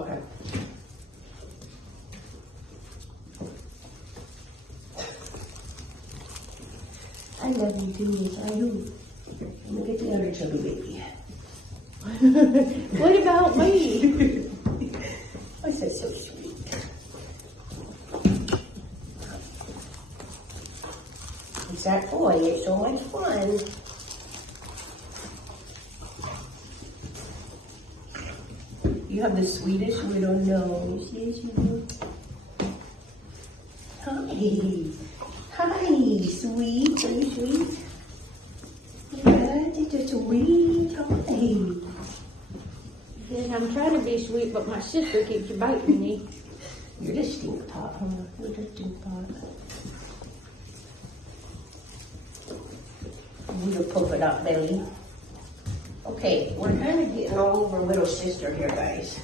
Okay. I love you too, yes I do. Let me get the other chubby baby. What about me? Oh, that's so sweet. It's that boy, it's so much fun. You have the sweetest little nose. Yes, you do. Hi. Hi, sweet. Are you sweet? Yeah, it's a sweet. Hi. Yes, I'm trying to be sweet, but my sister keeps biting me. You're the stink pot, huh? You're the stink pot. We'll puff it up, belly. Okay, we're kind of getting all over little sister here, guys.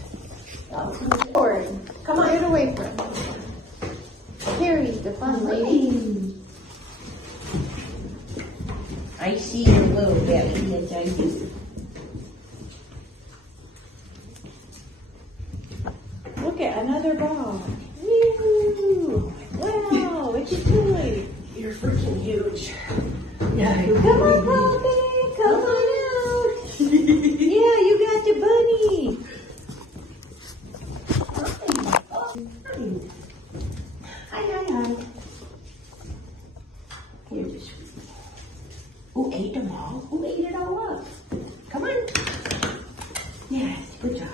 Forward. Come on. Get away from me. Carrie's the fun lady. I see your little belly, yes I do. Look at another ball. Woo! Wow, it's a toy. You're freaking huge. Yeah, you're Come on, Poppy. Come on out. Yeah, you got the bunny. Hi, hi, hi. You're just sweet. Who ate them all? Who ate it all up? Come on. Yes, good job.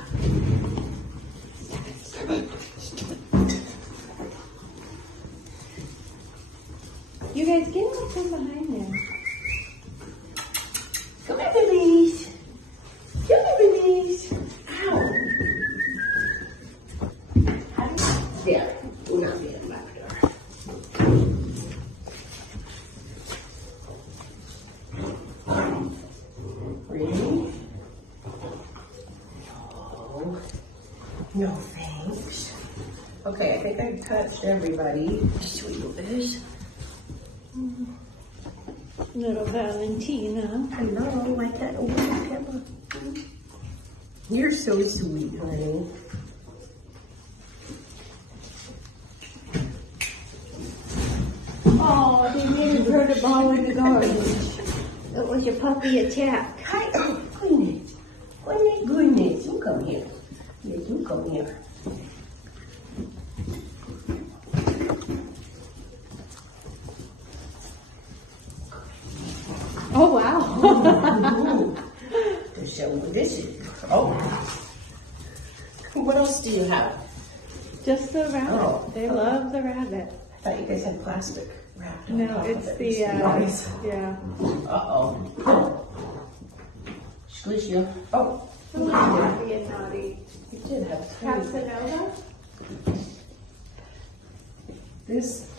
You guys get out from behind there. Come here, babies. Come here, babies. Ow. There. Do not be in back there. Really? No. No thanks. Okay, I think I've touched everybody. Sweet little Little Valentina. Hello, like that over the camera. You're so sweet, honey. Oh, they made her throw the ball in the garbage. It was your puppy attack. Hi, oh, goodness. Goodness, goodness. You come here. Yes, you come here. Oh, wow. So this is, oh. What else do you have? Just the rabbit. Oh. They love the rabbit. I thought you guys had plastic wrapped on No, top it's of it. the, Nice. yeah. Uh-oh. Squish you. Oh. Being naughty. You did have three. Casanova? This